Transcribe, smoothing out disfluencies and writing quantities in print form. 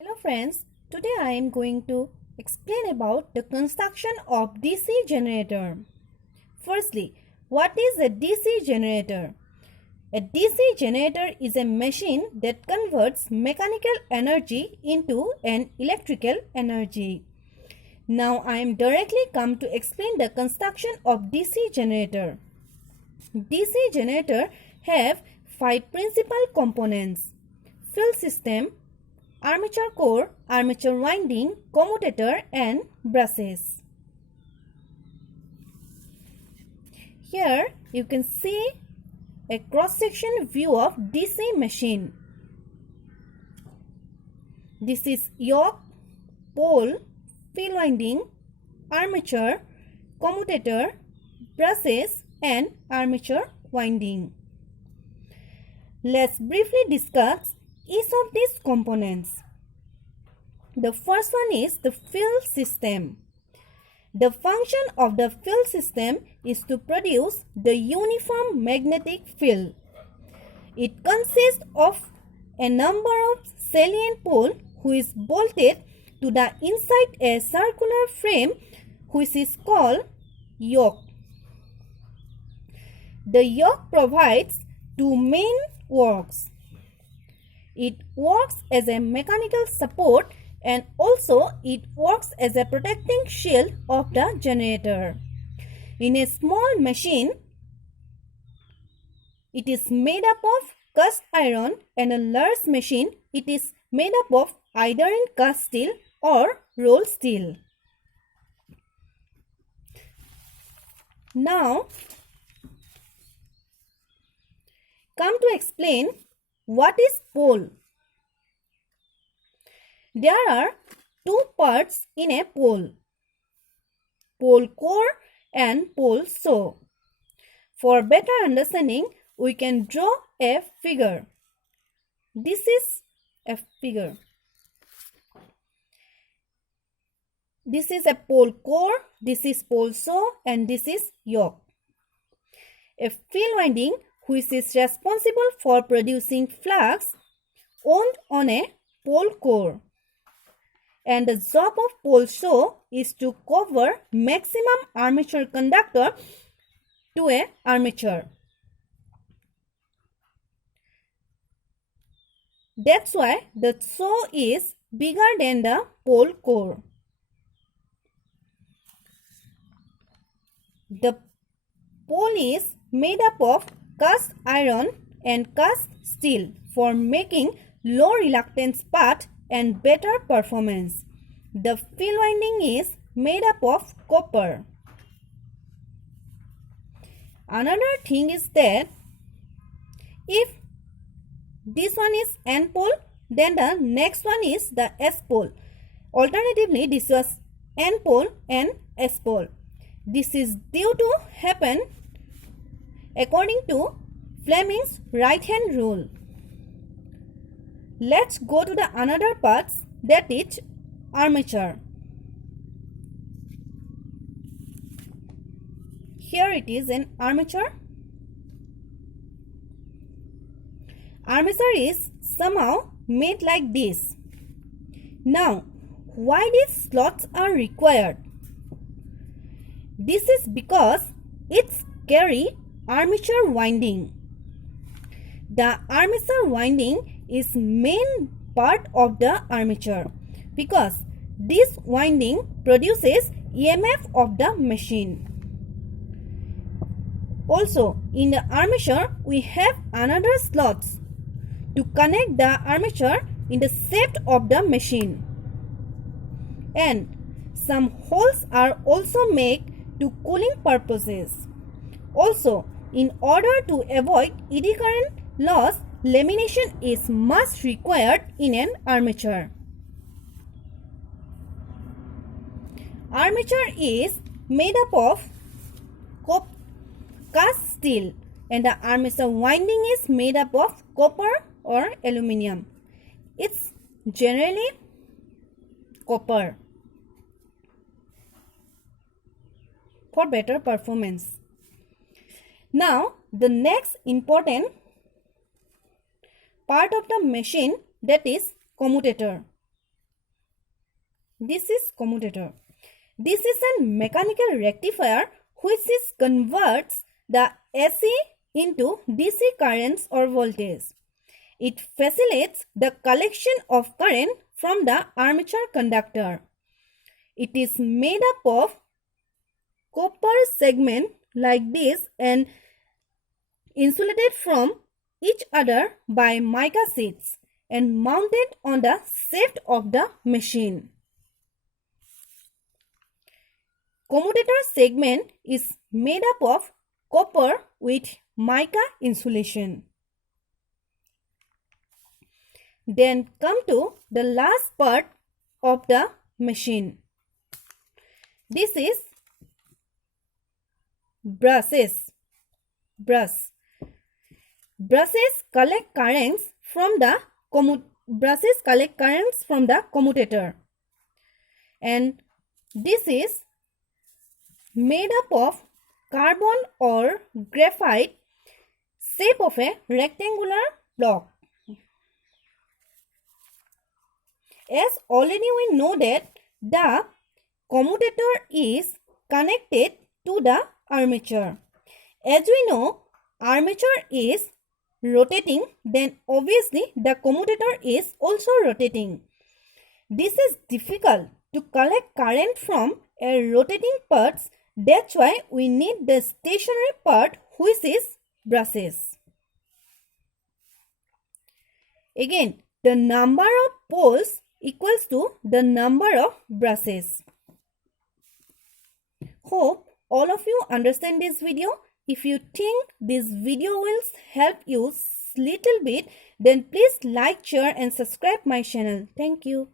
Hello friends, today I am going to explain about the construction of DC generator. Firstly, what is a DC generator? A DC generator is a machine that converts mechanical energy into an electrical energy. Now I am directly come to explain the construction of DC generator. DC generator have 5 principal components: field system, armature core, armature winding, commutator and brushes. Here you can see a cross-section view of DC machine. This is yoke, pole, field winding, armature, commutator, brushes and armature winding. Let's briefly discuss each of these components. The first one is the field system. The function of the field system is to produce the uniform magnetic field. It consists of a number of salient poles which is bolted to the inside a circular frame which is called yoke. The yoke provides two main works. It works as a mechanical support and also it works as a protecting shield of the generator. In a small machine, it is made up of cast iron, and a large machine, it is made up of either in cast steel or rolled steel. Now, come to explain what is pole. There are two parts in a pole: pole core and pole show. For better understanding, we can draw a figure. This is a figure. This is a pole core, this is pole show and this is yoke. A field winding which is responsible for producing flux wound on a pole core. And the job of pole show is to cover maximum armature conductor to a armature. That's why the show is bigger than the pole core. The pole is made up of cast iron and cast steel for making low reluctance path and better performance. The field winding is made up of copper. Another thing is that if this one is N pole, then the next one is the S pole. Alternatively, this was N pole and S pole. This is due to happen according to Fleming's right-hand rule. Let's go to the another parts, that is armature. Here it is an armature. Armature is somehow made like this. Now, why these slots are required? This is because it's carry armature winding. The armature winding is main part of the armature because this winding produces EMF of the machine. Also, in the armature, we have another slots to connect the armature in the shape of the machine. And some holes are also made to cooling purposes. Also, in order to avoid eddy current loss, lamination is must required in an armature. Armature is made up of cast steel and the armature winding is made up of copper or aluminum. It's generally copper for better performance. Now, the next important part of the machine, that is commutator. This is commutator. This is a mechanical rectifier which converts the AC into DC currents or voltage. It facilitates the collection of current from the armature conductor. It is made up of copper segment like this and insulated from each other by mica sheets and mounted on the shaft of the machine. Commutator segment is made up of copper with mica insulation. Then come to the last part of the machine. This is brushes. Brushes collect currents from the commutator, and this is made up of carbon or graphite shape of a rectangular block. As already we know that the commutator is connected to the armature. As we know, armature is rotating, then obviously the commutator is also rotating. This is difficult to collect current from a rotating parts. That's why we need the stationary part, which is brushes. Again, the number of poles equals to the number of brushes. Hope all of you understand this video. If you think this video will help you little bit, then please like, share and subscribe my channel. Thank you.